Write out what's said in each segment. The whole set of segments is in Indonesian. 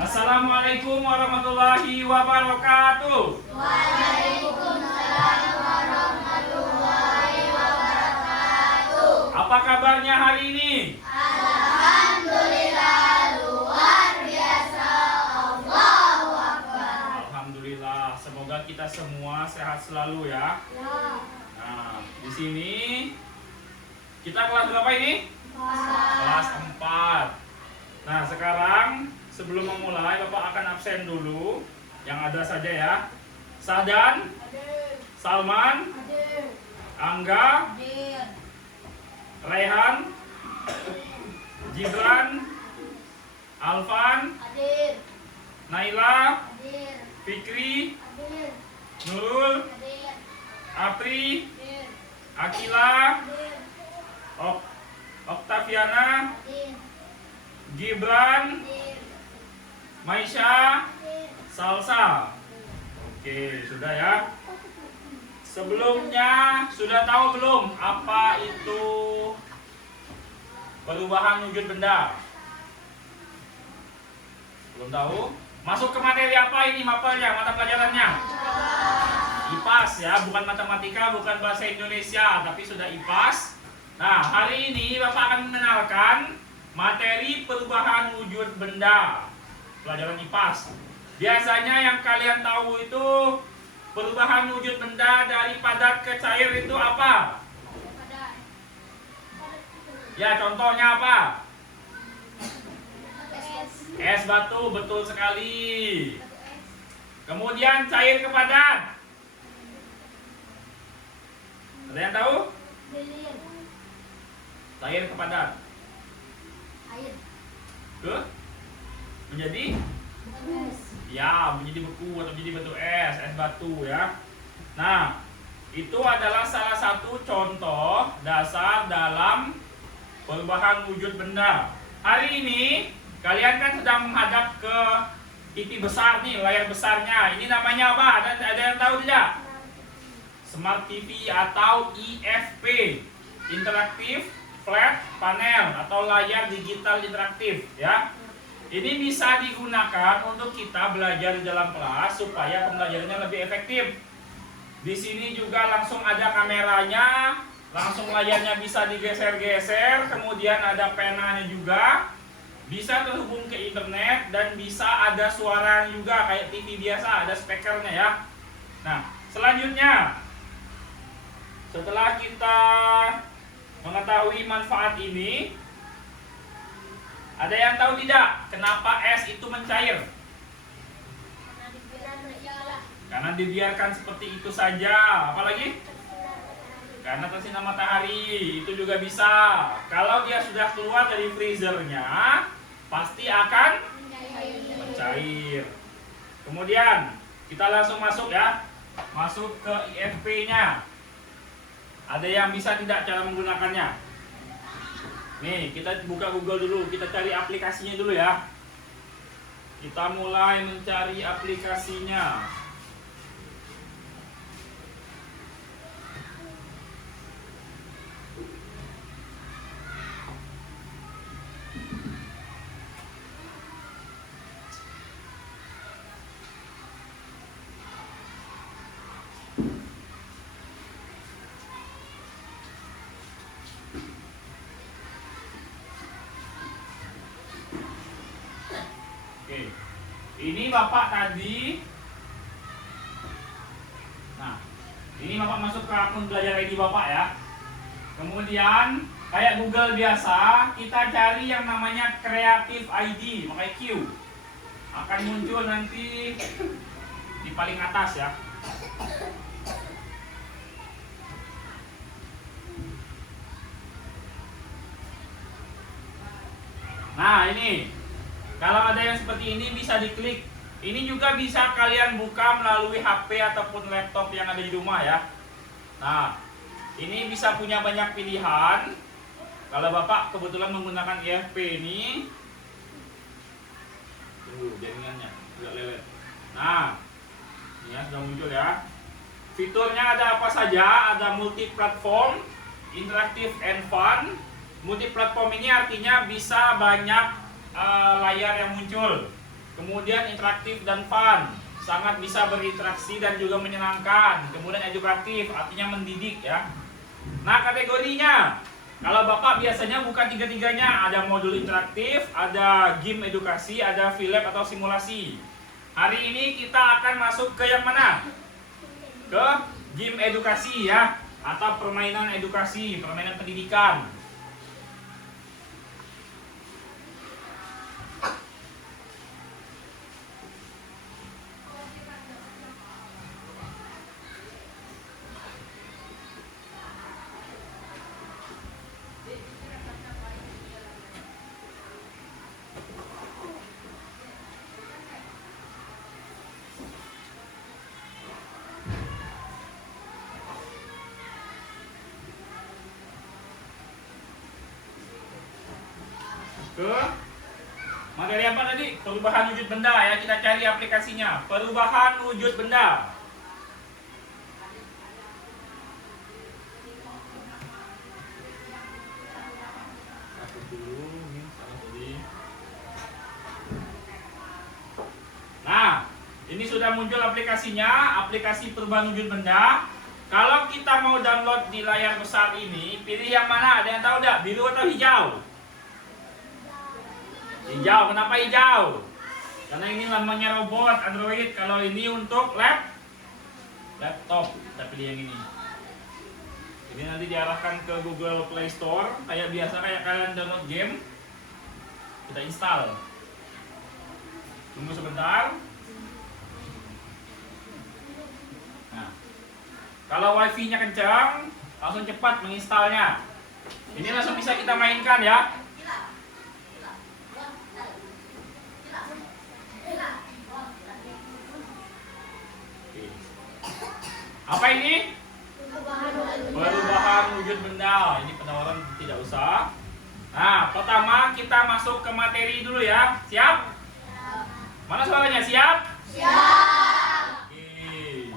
Assalamualaikum warahmatullahi wabarakatuh. Waalaikumsalam warahmatullahi wabarakatuh. Apa kabarnya hari ini? Alhamdulillah, luar biasa. Allahu Akbar. Alhamdulillah, semoga kita semua sehat selalu ya. Nah, di sini kita kelas berapa ini? Kelas 4. Nah, sekarang sebelum memulai Bapak akan absen dulu. Yang ada saja ya. Sahdan, Salman, Angga, Raihan, Gibran, Alvan, Naila, Fikri, Nurul, Apri, Akila, Oktaviana, Gibran, Maisha, Salsa. Oke, sudah ya. Sebelumnya sudah tahu belum apa itu perubahan wujud benda? Belum tahu? Masuk ke materi apa ini mapelnya, mata pelajarannya? IPAS ya, bukan matematika, bukan bahasa Indonesia, tapi sudah IPAS. Nah, hari ini Bapak akan mengenalkan materi perubahan wujud benda, pelajaran IPAS. Biasanya yang kalian tahu itu perubahan wujud benda dari padat ke cair itu apa? Ya, contohnya apa? Es batu, betul sekali. Kemudian cair ke padat. Ada yang tahu? Cair ke padat. Ke? Menjadi? Ya, menjadi beku atau menjadi batu es batu ya. Nah, itu adalah salah satu contoh dasar dalam perubahan wujud benda. Hari ini kalian kan sedang menghadap ke TV besar nih, layar besarnya. Ini namanya apa? Ada yang tahu tidak? Smart TV atau IFP, Interactive Flat Panel atau layar digital interaktif ya. Ini bisa digunakan untuk kita belajar di dalam kelas supaya pembelajarannya lebih efektif. Di sini juga langsung ada kameranya, langsung layarnya bisa digeser-geser, kemudian ada penanya juga, bisa terhubung ke internet dan bisa ada suara juga kayak TV biasa, ada speakernya ya. Nah, selanjutnya setelah kita mengetahui manfaat ini, ada yang tahu tidak kenapa es itu mencair? Karena dibiarkan seperti itu saja. Apalagi? Karena tersinar matahari. Itu juga bisa. Kalau dia sudah keluar dari freezernya, pasti akan mencair. Kemudian kita langsung masuk ya. Masuk ke IFP-nya. Ada yang bisa tidak cara menggunakannya? Nih, kita buka Google dulu, kita cari aplikasinya dulu ya. Kita mulai mencari aplikasinya. Oke, ini Bapak tadi. Nah, ini Bapak masuk ke akun belajar ID Bapak ya. Kemudian kayak Google biasa, kita cari yang namanya Creative ID, pakai Q. Akan muncul nanti di paling atas ya. Nah, ini. Kalau ada yang seperti ini bisa diklik. Ini juga bisa kalian buka melalui HP ataupun laptop yang ada di rumah ya. Nah, ini bisa punya banyak pilihan. Kalau Bapak kebetulan menggunakan IFP ini, jaringannya agak lelet. Nah, ini ya sudah muncul ya. Fiturnya ada apa saja? Ada multi platform, interactive and fun. Multi platform ini artinya bisa banyak layar yang muncul. Kemudian interaktif dan fun, sangat bisa berinteraksi dan juga menyenangkan. Kemudian edukatif, artinya mendidik ya. Nah, kategorinya, kalau Bapak biasanya bukan tiga-tiganya, ada modul interaktif, ada game edukasi, ada film atau simulasi. Hari ini kita akan masuk ke yang mana? Ke game edukasi ya, atau permainan edukasi, permainan pendidikan. Ke materi apa tadi? Perubahan wujud benda ya, kita cari aplikasinya. Perubahan wujud benda. Nah, ini sudah muncul aplikasinya, aplikasi perubahan wujud benda. Kalau kita mau download di layar besar ini, pilih yang mana? Ada yang tahu enggak? Biru atau hijau? Hijau, kenapa hijau? Karena ini namanya robot Android. Kalau ini untuk laptop, kita pilih yang ini. Ini nanti diarahkan ke Google Play Store. Kayak biasa, kayak kalian download game, kita install. Tunggu sebentar. Nah, kalau wifi-nya kencang, langsung cepat menginstalnya. Ini langsung bisa kita mainkan ya. Apa ini? Perubahan wujud benda. Ini penawaran tidak usah. Nah, pertama kita masuk ke materi dulu ya. Siap? Mana suaranya? Siap? Siap. Oke.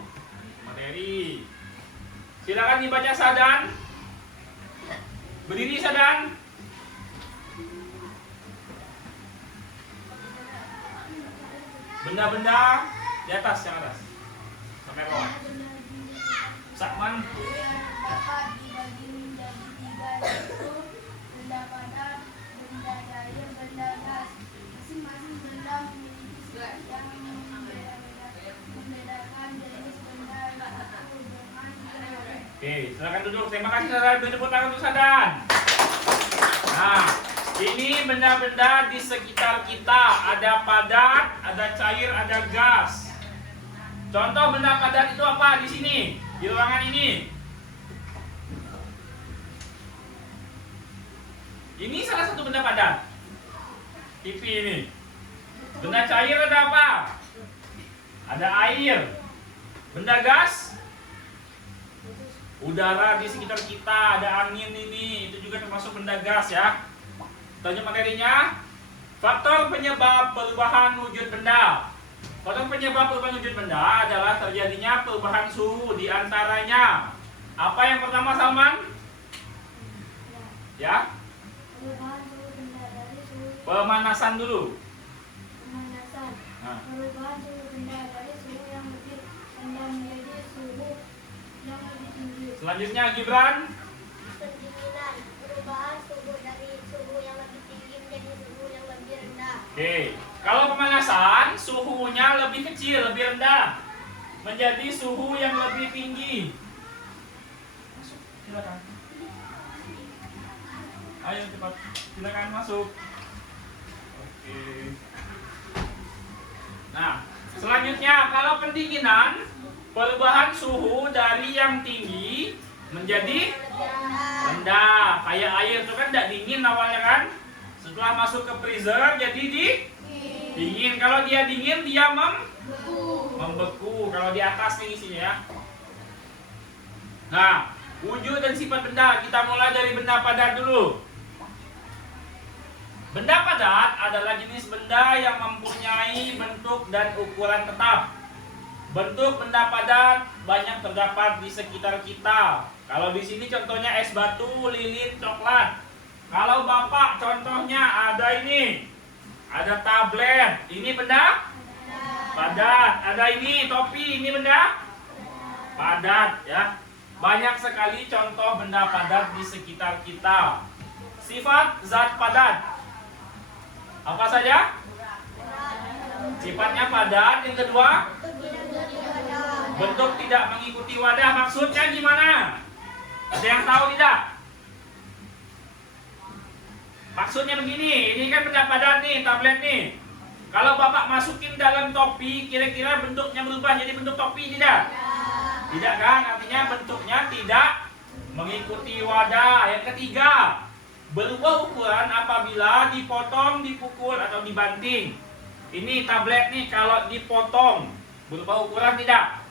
Materi. Silakan dibaca Sadan. Berdiri Sadan. Benda-benda di atas, yang atas. Sampai bawah. Sakman. Dapat dibagi menjadi 3, yaitu benda padat, benda cair, benda gas. Masing-masing benda memiliki sifat yang membedakan jenis benda satu dengan yang lain. Oke, silakan duduk. Terima kasih Sadan. Beri tepuk tangan untuk Sadan. Nah, ini benda-benda di sekitar kita. Ada padat, ada cair, ada gas. Contoh benda padat itu apa di sini? Di ruangan ini. Ini salah satu benda padat. TV ini. Benda cair ada apa? Ada air. Benda gas? Udara di sekitar kita, ada angin ini. Itu juga termasuk benda gas ya. Tanya materinya. Faktor penyebab perubahan wujud benda. Faktor penyebab perubahan wujud benda adalah terjadinya perubahan suhu di antaranya. Apa yang pertama, Salman? Ya? Perubahan suhu benda dari suhu Pemanasan dulu. pemanasan. Nah. Perubahan suhu benda dari suhu yang lebih rendah menjadi suhu yang lebih tinggi. Selanjutnya Gibran. Pendinginan. Perubahan suhu dari suhu yang lebih tinggi menjadi suhu yang lebih rendah. Oke. Kalau pemanasan, suhunya lebih kecil, lebih rendah, menjadi suhu yang lebih tinggi. Masuk, silakan. Ayo cepat, silakan masuk. Oke. Nah, selanjutnya kalau pendinginan, perubahan suhu dari yang tinggi menjadi rendah. Kayak air itu kan tidak dingin awalnya kan? Setelah masuk ke freezer jadi dingin. Kalau dia dingin dia membeku. Kalau di atas nih isinya ya. Nah, wujud dan sifat benda. Kita mulai dari benda padat dulu. Benda padat adalah jenis benda yang mempunyai bentuk dan ukuran tetap. Bentuk benda padat banyak terdapat di sekitar kita. Kalau di sini contohnya es batu, lilin, coklat. Kalau Bapak contohnya ada ini. Ada tablet. Ini benda padat. Ada ini topi. Ini benda padat ya. Banyak sekali contoh benda padat di sekitar kita. Sifat zat padat. Apa saja? Sifatnya padat. Yang kedua, bentuk tidak mengikuti wadah. Maksudnya gimana? Ada yang tahu tidak? Maksudnya begini, ini kan benda padat nih, tablet nih. Kalau Bapak masukin dalam topi, kira-kira bentuknya berubah jadi bentuk topi tidak? Tidak kan? Artinya bentuknya tidak mengikuti wadah. Yang ketiga, berubah ukuran apabila dipotong, dipukul, atau dibanting. Ini tablet nih, kalau dipotong, berubah ukuran tidak?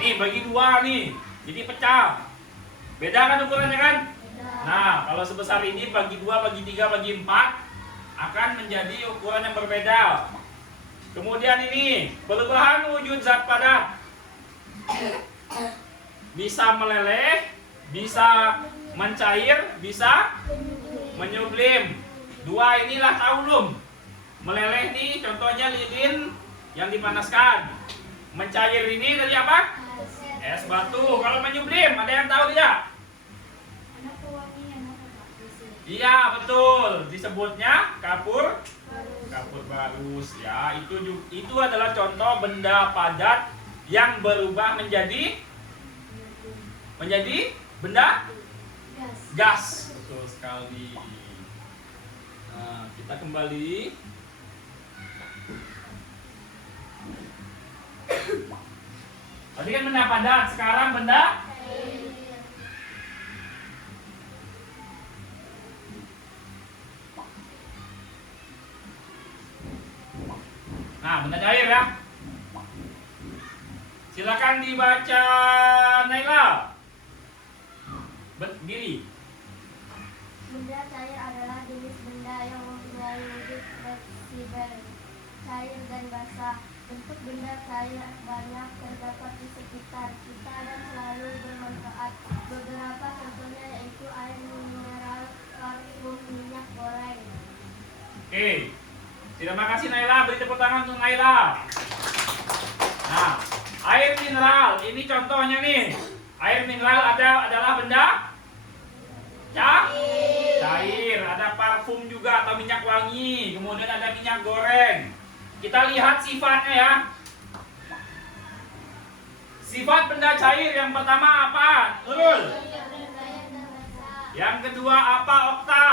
Nih, bagi dua nih, jadi pecah. Beda kan ukurannya kan? Nah, kalau sebesar ini bagi 2, bagi 3, bagi 4 akan menjadi ukuran yang berbeda. Kemudian ini, perubahan wujud zat padat. Bisa meleleh, bisa mencair, bisa menyublim. Dua inilah tahu belum? Meleleh nih contohnya lilin yang dipanaskan. Mencair ini dari apa? Es batu. Kalau menyublim, ada yang tahu tidak? Iya betul, disebutnya kapur barus ya. Itu adalah contoh benda padat yang berubah menjadi benda gas. Betul sekali. Nah, kita kembali. Tadi kan benda padat, sekarang benda benda cair ya. Silakan dibaca Naila. Berdiri. Benda cair adalah jenis benda yang mempunyai wujud fleksibel, cair dan basah. Bentuk benda cair banyak terdapat di sekitar kita dan selalu bermanfaat. Beberapa contohnya yaitu air mineral, parfum, minyak goreng. Oke. Terima kasih Naila, beri tepuk tangan untuk Naila. Nah, air mineral, ini contohnya nih. Air mineral adalah benda cair. Ada parfum juga atau minyak wangi. Kemudian ada minyak goreng. Kita lihat sifatnya ya. Sifat benda cair yang pertama apa? Nurul. Yang kedua apa, Okta?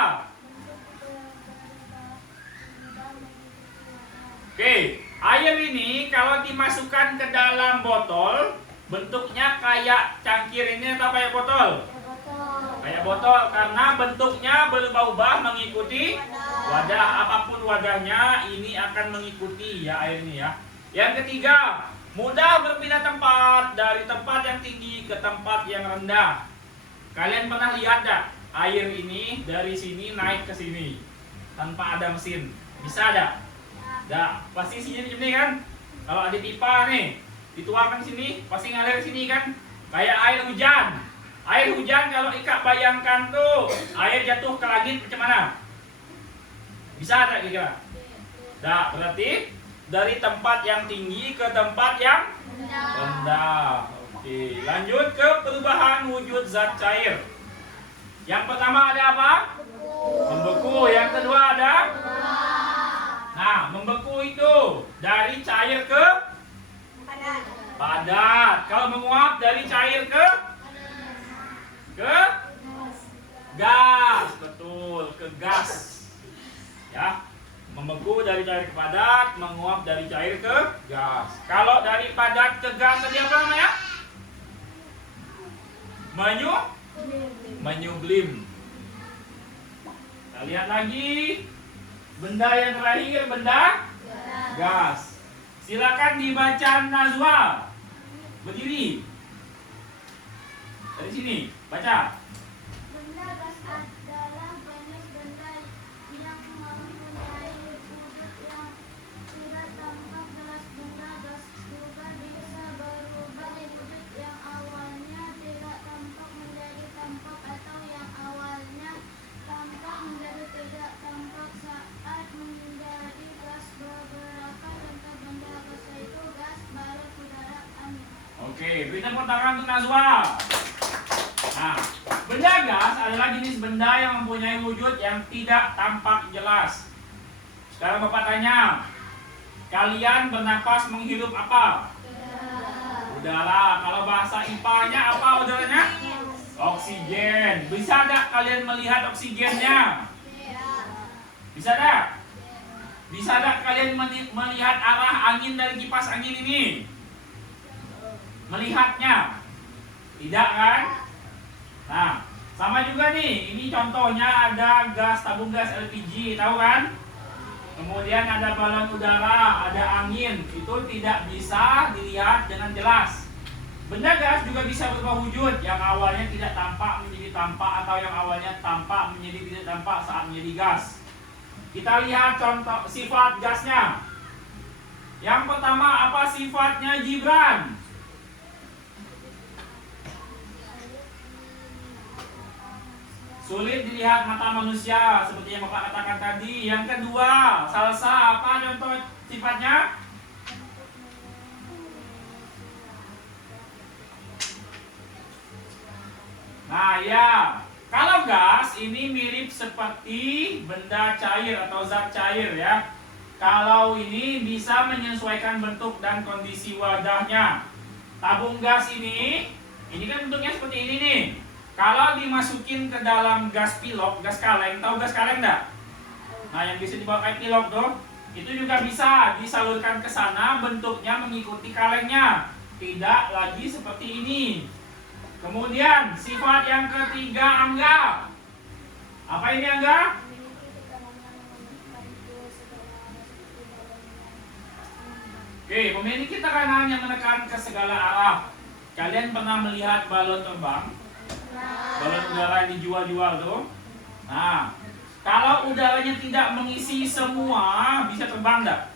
Oke, air ini kalau dimasukkan ke dalam botol, bentuknya kayak cangkir ini atau kayak botol? Kayak botol, karena bentuknya berubah-ubah mengikuti wadah. Apapun wadahnya, ini akan mengikuti ya air ini ya. Yang ketiga, mudah berpindah tempat dari tempat yang tinggi ke tempat yang rendah. Kalian pernah lihat gak air ini dari sini naik ke sini tanpa ada mesin? Bisa ada? Nah, pasti sini kan? Kalau ada pipa nih, dituangkan sini, pasti ngalir ke sini kan? Kayak air hujan. Air hujan kalau Ika bayangkan tuh, air jatuh ke langit macam mana? Bisa ada kira-kira? Nah, berarti dari tempat yang tinggi ke tempat yang rendah. Oke, lanjut ke perubahan wujud zat cair. Yang pertama ada apa? Membeku. Yang kedua ada? Nah, membeku itu dari cair ke padat. Kalau menguap dari cair ke gas. Betul, ke gas. Ya. Membeku dari cair ke padat, menguap dari cair ke gas. Kalau dari padat ke gas tadi apa namanya? Menyublim. Kita lihat lagi. Benda yang terakhir, benda gas. Silakan dibaca Nazwa. Berdiri. Dari sini, baca. Benda gas adalah jenis benda yang mempunyai wujud yang tidak tampak jelas. Benda gas juga bisa berubah wujud yang awalnya tidak tampak menjadi tampak atau yang awalnya tampak menjadi tidak tampak saat menjadi Oke, beri tepuk tangan untuk Najwa. Nah, benda gas adalah jenis benda yang mempunyai wujud yang tidak tampak jelas. Sekarang Bapak tanya, kalian bernapas menghirup apa? Udara. Kalau bahasa IPA-nya apa udaranya? Oksigen. Bisa tidak kalian melihat oksigennya? Bisa tidak? Bisa tidak kalian melihat arah angin dari kipas angin ini? Melihatnya? Tidak kan? Nah, sama juga nih. Ini contohnya ada gas, tabung gas LPG, tahu kan? Kemudian ada balon udara, ada angin. Itu tidak bisa dilihat dengan jelas. Benda gas juga bisa berubah wujud. Yang awalnya tidak tampak menjadi tampak, atau yang awalnya tampak menjadi tidak tampak saat menjadi gas. Kita lihat contoh sifat gasnya. Yang pertama, apa sifatnya Gibran? Sulit dilihat mata manusia, seperti yang Bapak katakan tadi. Yang kedua, Salsa, apa contoh sifatnya? Nah ya, kalau gas ini mirip seperti benda cair atau zat cair ya. Kalau ini bisa menyesuaikan bentuk dan kondisi wadahnya. Tabung gas ini kan bentuknya seperti ini nih. Kalau dimasukin ke dalam gas pilok, gas kaleng, tahu gas kaleng enggak? Nah, yang bisa dibawa kayak pilok tuh, itu juga bisa disalurkan ke sana, bentuknya mengikuti kalengnya. Tidak lagi seperti ini. Kemudian, sifat yang ketiga, Angga. Apa ini, Angga? Oke, memiliki tekanan yang menekan ke segala arah. Kalian pernah melihat balon terbang? Balon udara yang dijual-jual tuh. Nah, kalau udaranya tidak mengisi semua, bisa terbang enggak?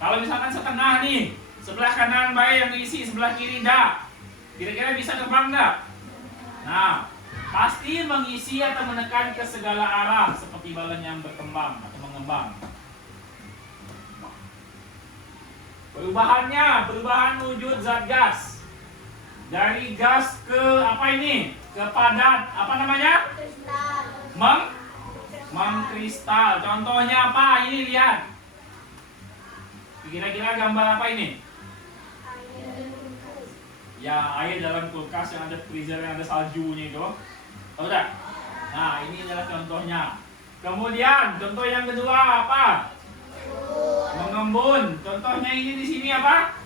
Kalau misalkan setengah nih, sebelah kanan baik yang diisi, sebelah kiri enggak. Kira-kira bisa terbang enggak? Nah, pasti mengisi atau menekan ke segala arah seperti balon yang berkembang atau mengembang. Perubahan wujud zat gas. Dari gas ke apa ini? Ke padat. Apa namanya? Mengkristal. Contohnya apa? Ini lihat. Kira-kira gambar apa ini? Ya, air dalam kulkas yang ada freezer yang ada saljunya itu. Tahu tak? Nah, ini adalah contohnya. Kemudian, contoh yang kedua apa? Mengembun. Contohnya ini di sini apa?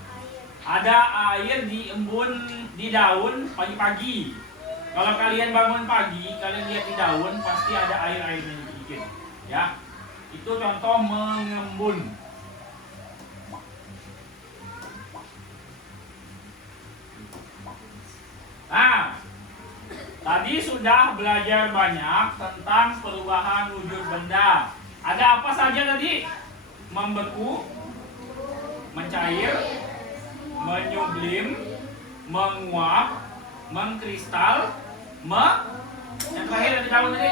Ada air diembun di daun pagi-pagi. Kalau kalian bangun pagi, kalian lihat di daun pasti ada air-airnya sedikit. Ya, itu contoh mengembun. Nah, tadi sudah belajar banyak tentang perubahan wujud benda. Ada apa saja tadi? Membeku, mencair, menyublim, menguap, mengkristal, yang terakhir yang di daun tadi,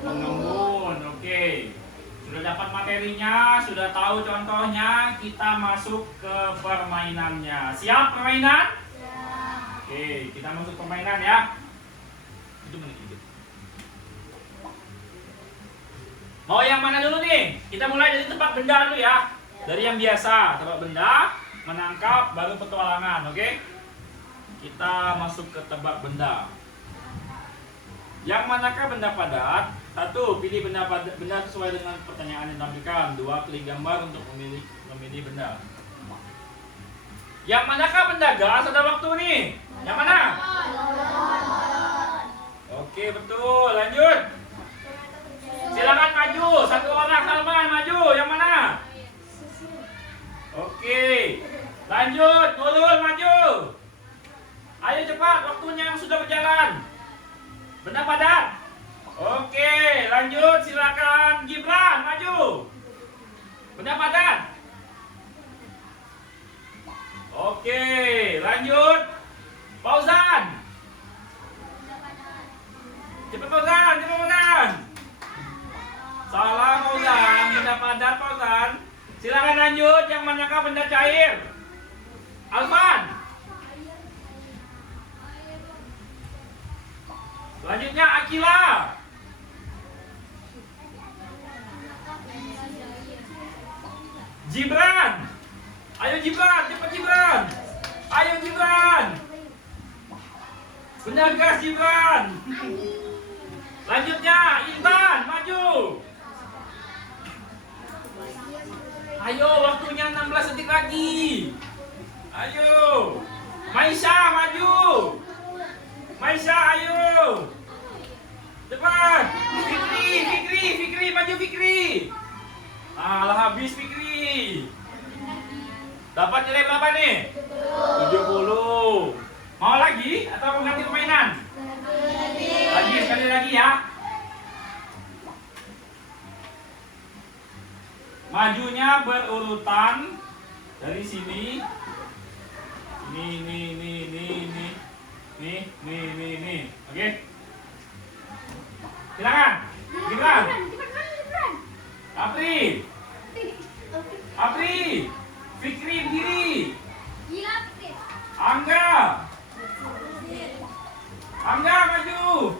mengembun. Oke, sudah dapat materinya, sudah tahu contohnya, kita masuk ke permainannya. Siap permainan? Oke, kita masuk permainan ya. Itu menit. Mau yang mana dulu nih? Kita mulai dari tebak benda dulu ya. Dari yang biasa, tebak benda, menangkap, baru petualangan, oke? Kita masuk ke tebak benda. Yang manakah benda padat? 1. Pilih benda padat, benda sesuai dengan pertanyaan yang ditampilkan. 2. Klik gambar untuk memilih benda. Yang manakah benda gas? Ada waktu nih. Yang mana? Oke, betul. Lanjut. Silakan maju. 1 orang, Salman maju. Yang mana? Oke. Lanjut, Nurul maju. Ayo cepat, waktunya yang sudah berjalan. Benda padat. Oke, lanjut, silakan Gibran maju. Benda padat. Oke, lanjut. Fauzan. Cepat Fauzan, cepat Fauzan. Salah Fauzan, benda padat Fauzan. Silakan lanjut, yang manakah benda cair? Alfan. Selanjutnya Akila. Gibran. Ayo Gibran, cepat Gibran. Ayo Gibran. Penjagas Gibran. Lanjutnya Intan, maju. Ayo, waktunya 16 detik lagi. Ayo. Maisha, maju. Maisha, ayo. Cepat. Fikri, maju Fikri. Alah, habis Fikri. Dapat nilai berapa nih? 70. Mau lagi atau mau ganti permainan? Lagi, sekali lagi ya. Majunya berurutan dari sini. Nih. Oke. Silakan. Gibran. Apri. Fikri berdiri. Angga maju.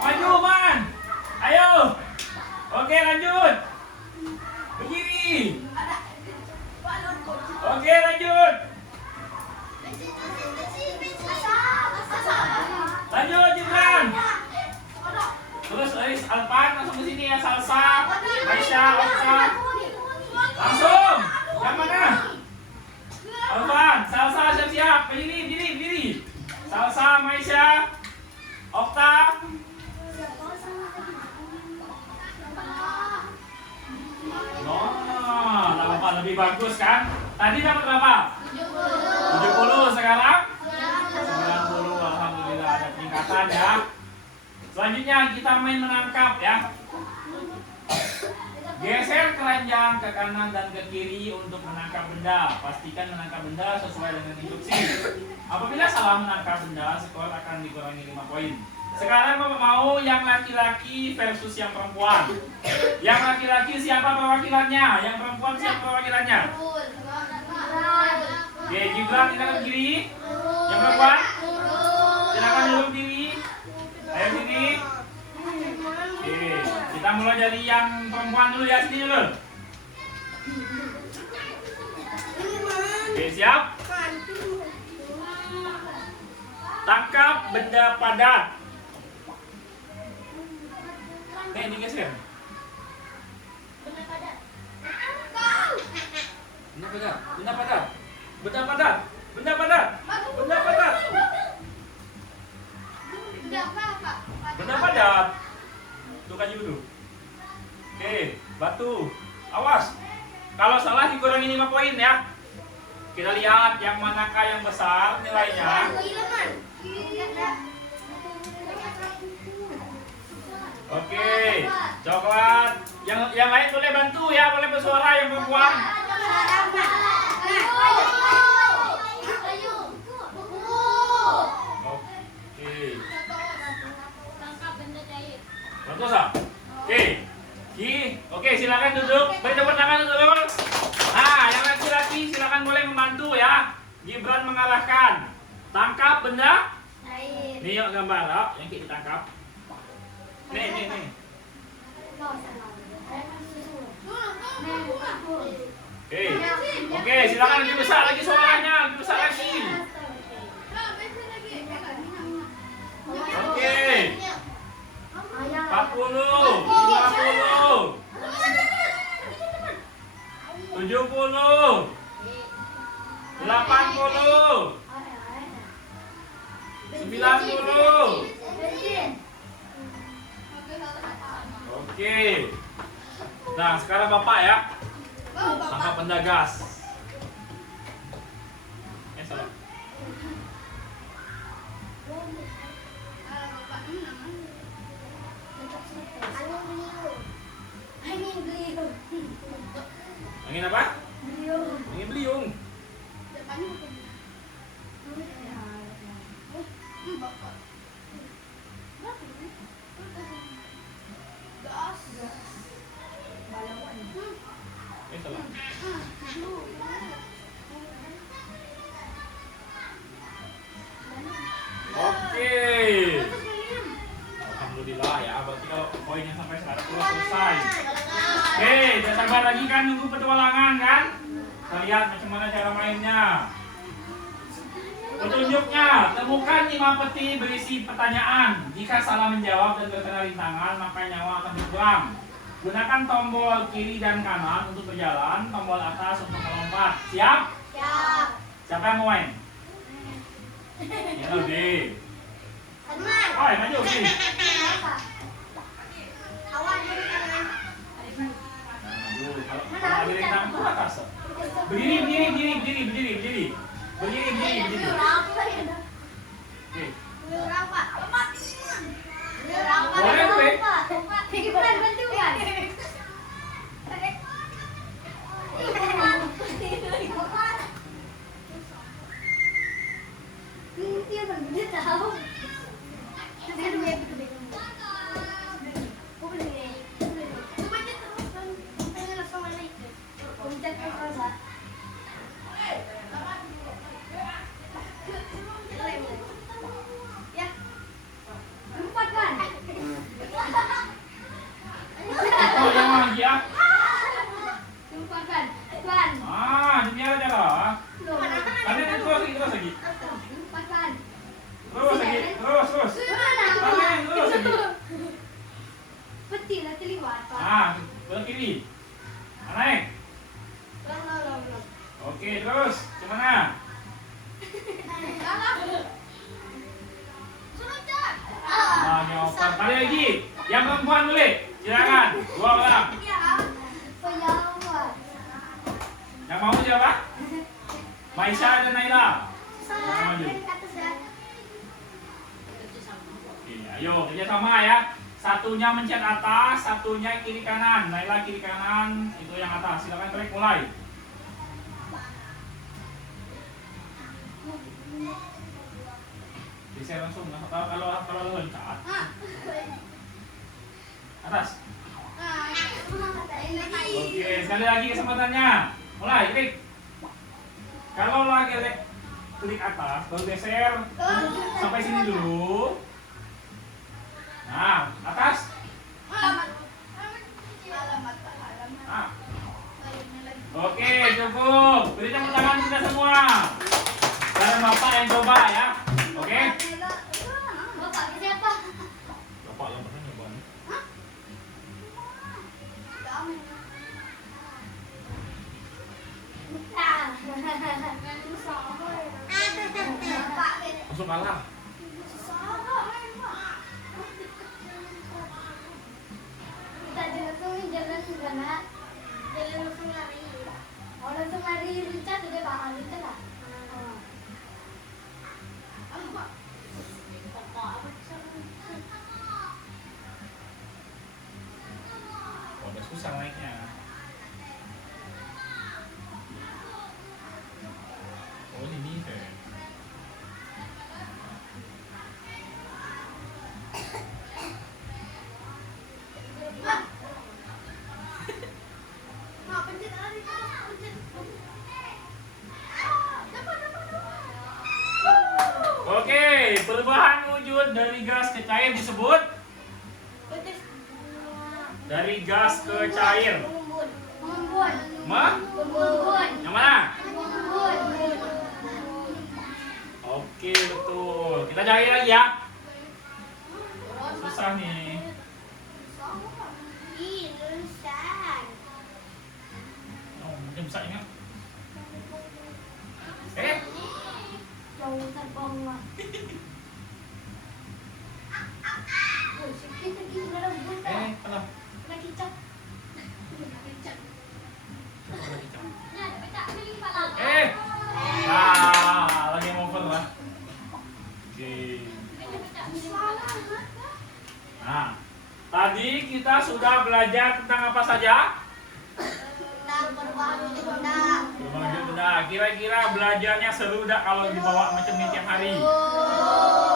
Maju Man. Ayo. Oke, lanjut. Berdiri. Oke, lanjut. Lanjut Gibran. Terus Alpan langsung ke sini ya, Salsa, Maisha, Okta. Langsung. Yang mana? Alpan, Salsa siap-siap. Berdiri. Salsa, Maisha, Okta. Oh, dapat lebih bagus kan? Tadi dapat berapa? 70. Sekarang 90. Alhamdulillah ada peningkatan ya. Selanjutnya kita main menangkap ya. Geser keranjang ke kanan dan ke kiri untuk menangkap benda. Pastikan menangkap benda sesuai dengan instruksi. Apabila salah menangkap benda, skor akan dikurangi 5 poin. Sekarang Bapak mau yang laki-laki versus yang perempuan. Yang laki-laki siapa perwakilannya? Yang perempuan siapa perwakilannya? Oke, Gibran kita ke kiri. Yang perempuan? Silakan duduk diri. Ayo sini. Oke, kita mulai dari yang perempuan dulu ya, sini dulu. Oke, siap? Tangkap benda padat. Ini geser. Benda padat. Tuh kan dulu. Oke, batu. Awas. Kalau salah dikurangi 5 poin ya. Kita lihat yang manakah yang besar nilainya. Oke, coklat. Yang lain boleh bantu ya, boleh bersuara yang perempuan. Oke. Bantu sah. Oke, silakan duduk. Beri tepuk tangan untuk Bapak. Nah, yang laki-laki silakan boleh membantu ya. Gibran mengarahkan. Tangkap benda. Nih yuk gambar, yang kita tangkap. Nih. Oke, silakan lebih besar lagi suaranya, lebih besar lagi. Oke. 40, 50, 70, 80, 90. Oke. Nah, sekarang Bapak ya. Tangkap benda gas. Salah. Angin apa? Angin beliung. Salah. Sudah ya, berarti kalau poinnya sampai sekarang sudah selesai. Oke, jangan sabar lagi kan nunggu petualangan kan? Kita lihat macam mana cara mainnya. Petunjuknya, temukan 5 peti berisi pertanyaan. Jika salah menjawab dan terkena rintangan, maka nyawa akan berkurang. Gunakan tombol kiri dan kanan untuk berjalan, tombol atas untuk melompat. Siap? Siap. Siapa yang mau main? Ya, lebih. Oh, maju, Bi. Awan dari kanan. Maju. Kalau ada rintangan itu atas. Berdiri. Berdiri. Oke. Boleh, Be. Gimana bantuan? Dia berbeda tahu. Itu yang lagi ya. Demi aja lah. Ada terus lagi. Terus lagi. Terus lagi. Peti lah terlibat. Belok kiri. Naik. Oke, terus kemana? Nyoper. Kali lagi. Yang perempuan boleh. Silakan. 2 orang. Yang mau siapa? Maisha dan Naila. Maju. Oke, ayo kerja sama ya. Satunya mencet atas, satunya kiri kanan. Naila kiri kanan, itu yang atas. Silakan Trek mulai. Geser langsung. Kalau loncat. Atas. Oke, sekali lagi kesempatannya. Mulai, klik. Kalau lagi klik atas, baru geser sampai sini dulu. Nah, atas. Nah. Oke, cukup. Beri tepuk tangan kita semua. Sekarang Bapak yang coba ya. Oke. Bapak siapa? Bapak yang pernah nyoba nih. Langsung kalah. Langsung lari loncat udah bakal loncat lah. Oh, udah susah naiknya. Oh, ini deh. Oke, perubahan wujud dari gas ke cair disebut dari gas ke cair. Yang mana? Oke, betul. Kita cari lagi ya. Susah nih. Oh, mungkin bisa ingat. Jauh terbang lah. Alah. Lagi cap. Lagi mau over lah. Oke. Nah, tadi kita sudah belajar tentang apa saja? Nah, kira-kira belajarnya seru dah kalau dibawa macam ini tiap hari.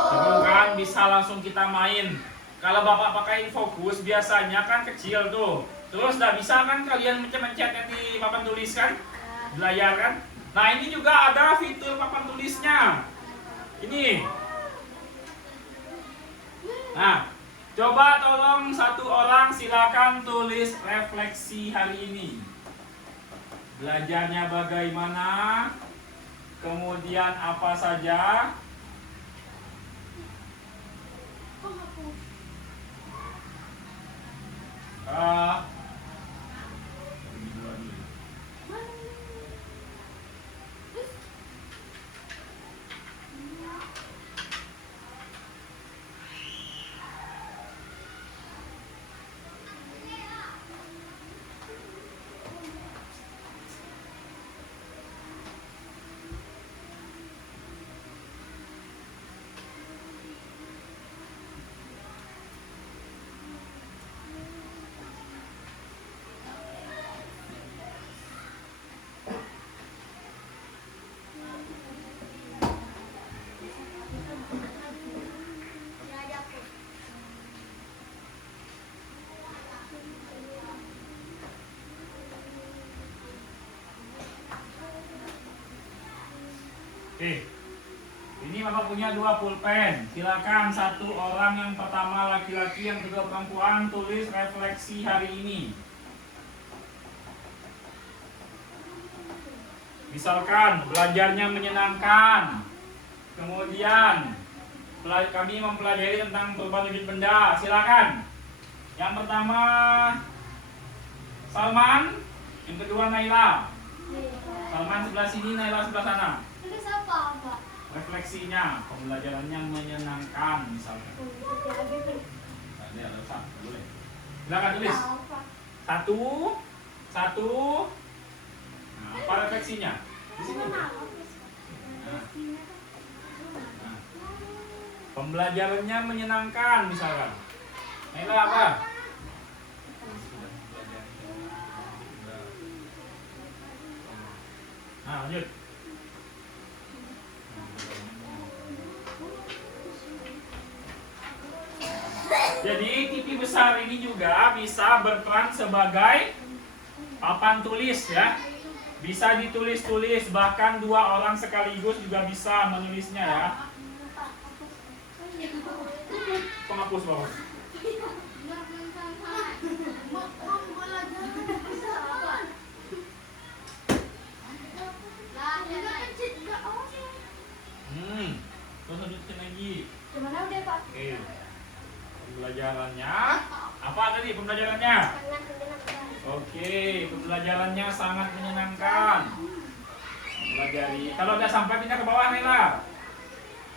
Seru kan, bisa langsung kita main. Kalau Bapak pakai fokus biasanya kan kecil tuh. Terus tidak bisa kan kalian mencet-mencet yang di papan tulis kan? Di layar kan? Nah, ini juga ada fitur papan tulisnya. Ini. Nah, Coba tolong satu orang silakan tulis refleksi hari ini. Belajarnya bagaimana? Kemudian apa saja? Oke, ini Bapak punya 2 pulpen. Silakan satu orang, yang pertama laki-laki, yang kedua perempuan, tulis refleksi hari ini. Misalkan belajarnya menyenangkan. Kemudian kami mempelajari tentang berbagai jenis benda. Silakan. Yang pertama Salman, yang kedua Naila. Salman sebelah sini, Naila sebelah sana. Refleksinya, pembelajarannya menyenangkan misalkan. Boleh. Silakan tulis. Satu. Nah, apa refleksinya? Di sini. Nah. Pembelajarannya menyenangkan misalkan. Naila apa? Nah, lanjut. Jadi TV besar ini juga bisa berperan sebagai papan tulis ya. Bisa ditulis-tulis, bahkan 2 orang sekaligus juga bisa menulisnya ya. Penghapus bawah. Terus lanjutin lagi. Gimana udah Pak? Oke. Pembelajarannya apa tadi pembelajarannya? Oke, pembelajarannya sangat menyenangkan. Mempelajari. Kalau udah sampai pindah ke bawah Nela.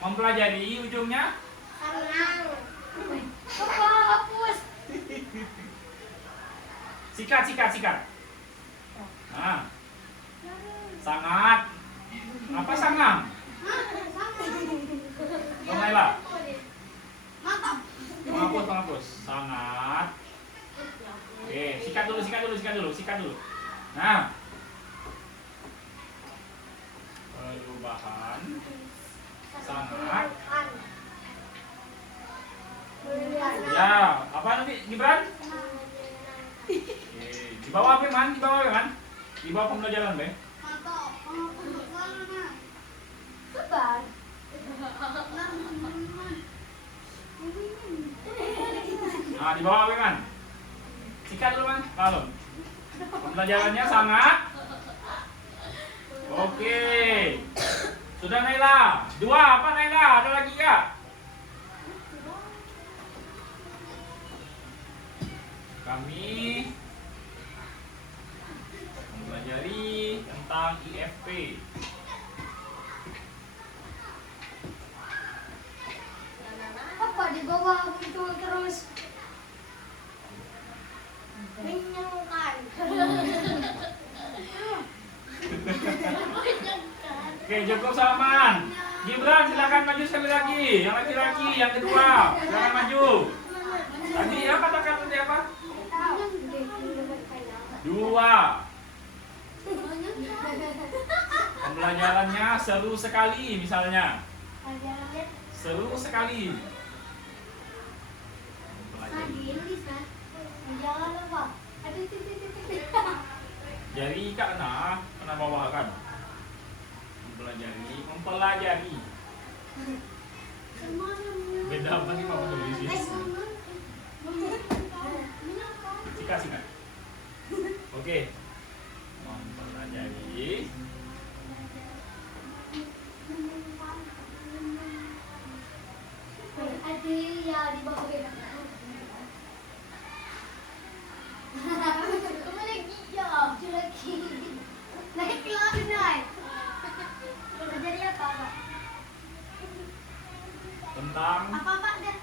Mempelajari ujungnya Senang. Apa hapus? Sikat. Nah. Sangat. Apa sangat? Oh, Nela. Penghapus. Sangat. Oke, sikat dulu. Nah. Perubahan sangat. Ya, apa nanti Gibran? Oke, di bawah apa man? Di bawah pembelajaran, Be. Sebar. Nah, di bawah apa man? Sikat dulu man, kalau pembelajarannya sangat. Oke. Sudah Naila. 2 apa Naila? Ada lagi enggak? Kami mempelajari tentang IFP. Apa di bawah muncul terus? Menyenangkan. Oke, cukup Salman. Gibran silakan maju sekali lagi. Yang laki-laki, yang kedua, silakan maju. Tadi apa katakan tadi apa? 2. Pembelajarannya seru sekali misalnya. Seru sekali. Jangan lupa. Ada titik-titik. Jadi karena bawa kan. Mempelajari. Beda apa sih Pak tulis? dikasih kan? Oke. Mempelajari ya di bawah ya. Kamu lagi ya, lagi. Naik kelas naik. Jadi apa, Pak? tentang Apa, Pak? Dah.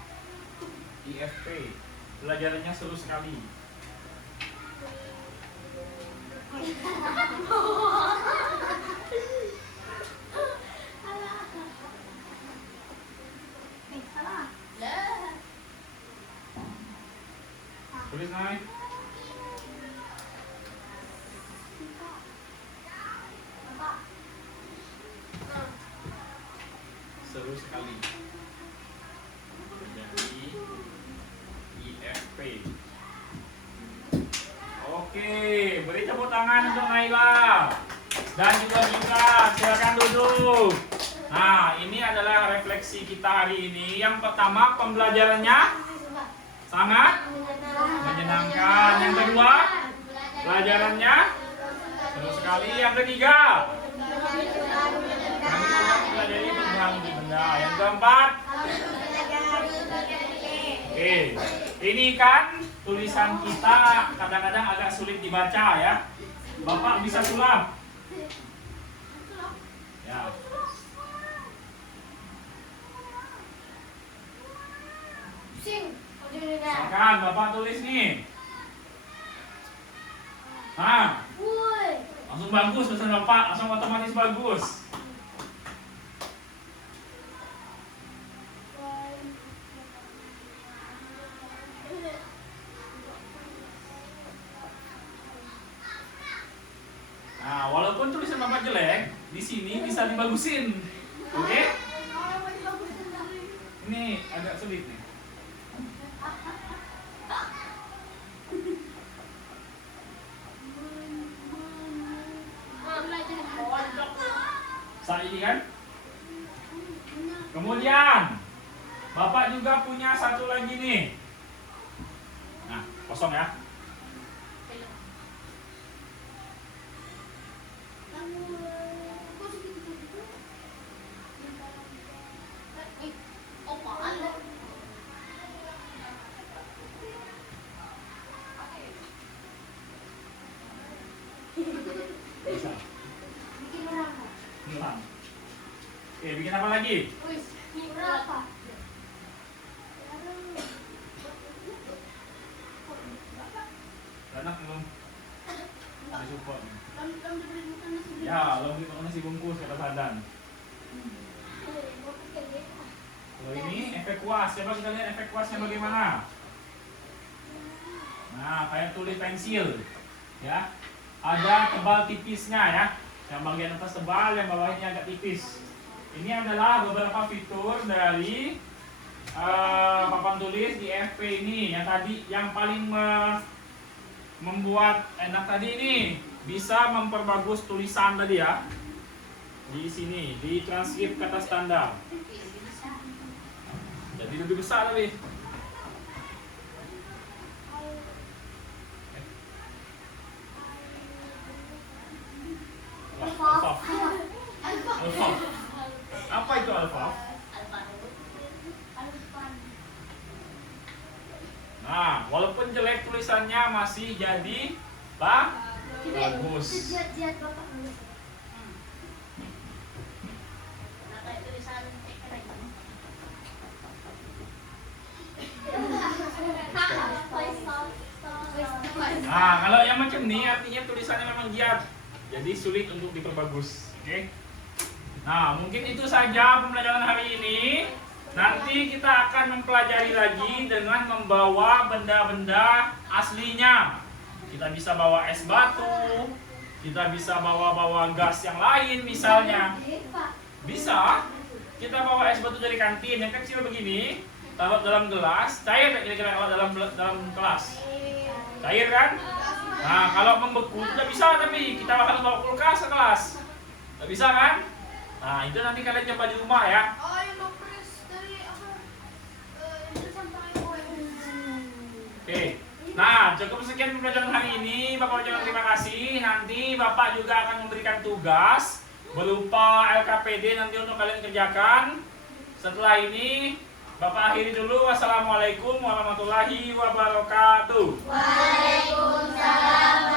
IFP. Pelajarannya seru sekali. Salah. Lah. Tulis naik. Bapak. Seru sekali. Jadi IFP. Oke, beri tepuk tangan untuk Naila. Dan juga silakan duduk. Nah, ini adalah refleksi kita hari ini. Yang pertama, pembelajarannya sangat menyenangkan. Yang kedua, pelajarannya seru sekali. Yang ketiga, pelajari mengganggu benda. Yang keempat, oke, ini kan tulisan kita kadang-kadang agak sulit dibaca ya. Bapak bisa sulap? Ya. Silakan Bapak tulis nih. Nah, langsung bagus pesan Bapak, langsung otomatis bagus. Nah, walaupun tulisan Bapak jelek, di sini bisa dibagusin. Oke? Ini agak sulit nih. Saat ini kan? Kemudian Bapak juga punya satu lagi nih. Nah, kosong ya. Bisa. Hilang. Oke, bikin apa lagi? Anak belum ada support. Ya, belum kita nasi bungkus kata Sadan. Kalau ini efek kuas, coba kita lihat efek kuasnya bagaimana. Nah, kayak tulis pensil, ya. Ada tebal tipisnya ya. Yang bagian atas tebal, yang bawahnya agak tipis. Ini adalah beberapa fitur dari papan tulis di FP ini. Yang tadi, yang paling membuat enak tadi ini bisa memperbagus tulisan tadi ya. Di sini, di transkrip kata standar. Jadi lebih besar lebih. Alfaf. Alfaf. Apa itu alfaf? Nah, walaupun jelek tulisannya masih jadi bagus. Nah, kalau yang macam ini artinya tulisannya memang giat. Jadi sulit untuk diperbagus. Oke. Nah, mungkin itu saja pembelajaran hari ini. Nanti kita akan mempelajari lagi dengan membawa benda-benda aslinya. Kita bisa bawa es batu, kita bisa bawa gas yang lain misalnya. Bisa. Kita bawa es batu dari kantin yang kecil begini, taruh dalam gelas, cair kira-kira kalau dalam kelas. Cair kan? Nah, kalau membeku tidak bisa, tapi kita bakal bawa kulkas ke kelas. Tidak bisa kan? Nah, itu nanti kalian coba di rumah ya. Oke. Nah, cukup sekian pembelajaran hari ini. Bapak ucapkan terima kasih. Nanti Bapak juga akan memberikan tugas berupa LKPD nanti untuk kalian kerjakan. Setelah ini Bapak akhiri dulu. Wassalamualaikum warahmatullahi wabarakatuh. Waalaikumsalam.